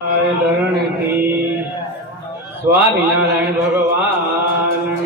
ધરણથી સ્વામિનારાયણ ભગવાન